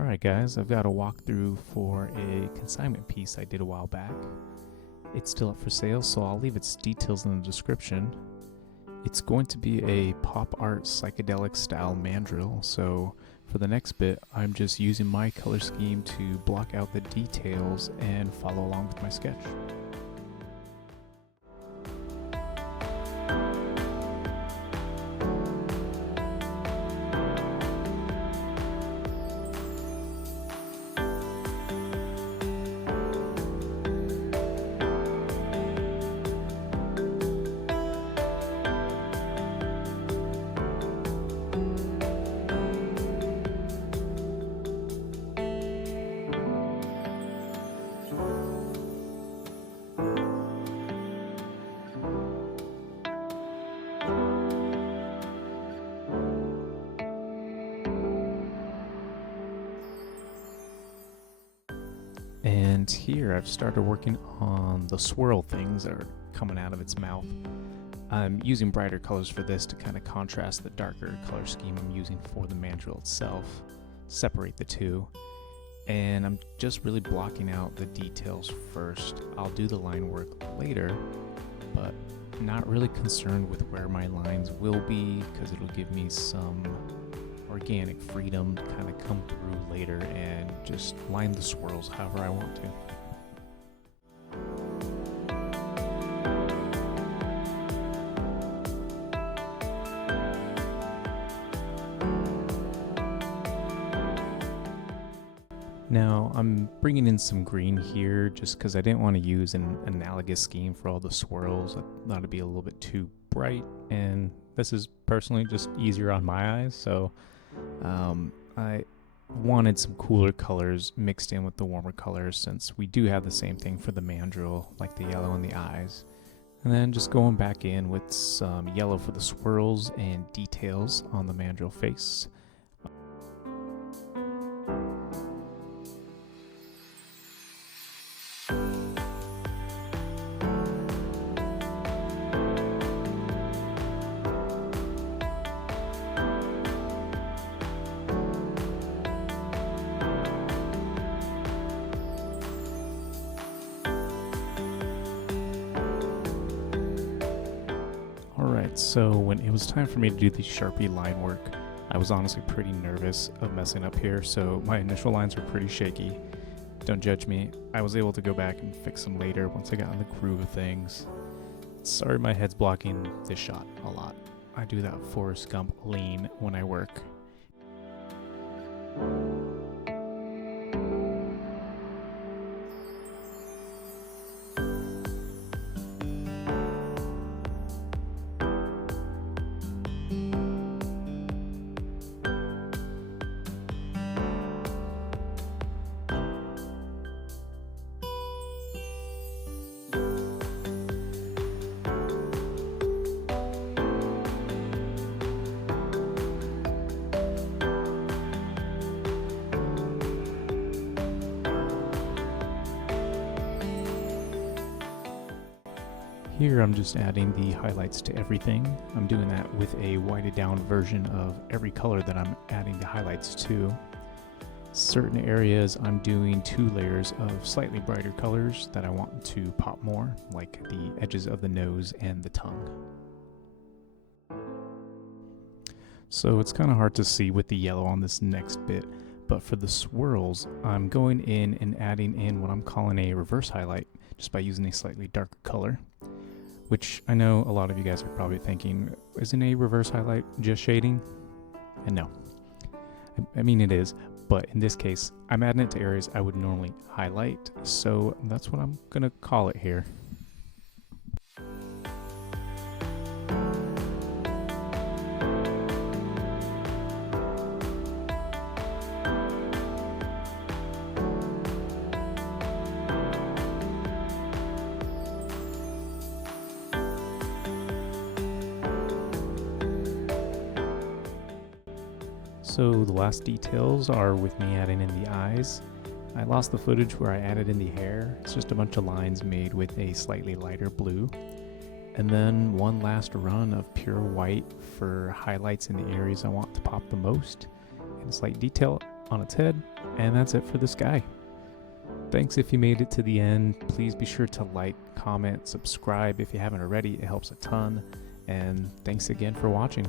Alright guys, I've got a walkthrough for a consignment piece I did a while back. It's still up for sale, so I'll leave its details in the description. It's going to be a pop art psychedelic style mandrill, so for the next bit I'm just using my color scheme to block out the details and follow along with my sketch. And here I've started working on the swirl things that are coming out of its mouth. I'm using brighter colors for this to kind of contrast the darker color scheme I'm using for the mandrill itself, separate the two. And I'm just really blocking out the details first. I'll do the line work later, but not really concerned with where my lines will be because it'll give me some organic freedom to kind of come through later and just line the swirls however I want to. Now I'm bringing in some green here just because I didn't want to use an analogous scheme for all the swirls. I thought it'd be a little bit too bright, and this is personally just easier on my eyes, so I wanted some cooler colors mixed in with the warmer colors since we do have the same thing for the mandrill, like the yellow in the eyes. And then just going back in with some yellow for the swirls and details on the mandrill face. Alright, so when it was time for me to do the Sharpie line work, I was honestly pretty nervous of messing up here, so my initial lines were pretty shaky. Don't judge me, I was able to go back and fix them later once I got in the groove of things. Sorry my head's blocking this shot a lot. I do that Forrest Gump lean when I work. Here I'm just adding the highlights to everything. I'm doing that with a whited down version of every color that I'm adding the highlights to. Certain areas I'm doing 2 layers of slightly brighter colors that I want to pop more, like the edges of the nose and the tongue. So it's kind of hard to see with the yellow on this next bit, but for the swirls I'm going in and adding in what I'm calling a reverse highlight just by using a slightly darker color. Which I know a lot of you guys are probably thinking, isn't a reverse highlight just shading? And no. I mean it is, but in this case, I'm adding it to areas I would normally highlight, so that's what I'm gonna call it here. So the last details are with me adding in the eyes. I lost the footage where I added in the hair. It's just a bunch of lines made with a slightly lighter blue. And then one last run of pure white for highlights in the areas I want to pop the most, and a slight detail on its head, and that's it for this guy. Thanks if you made it to the end. Please be sure to like, comment, subscribe if you haven't already. It helps a ton. And thanks again for watching.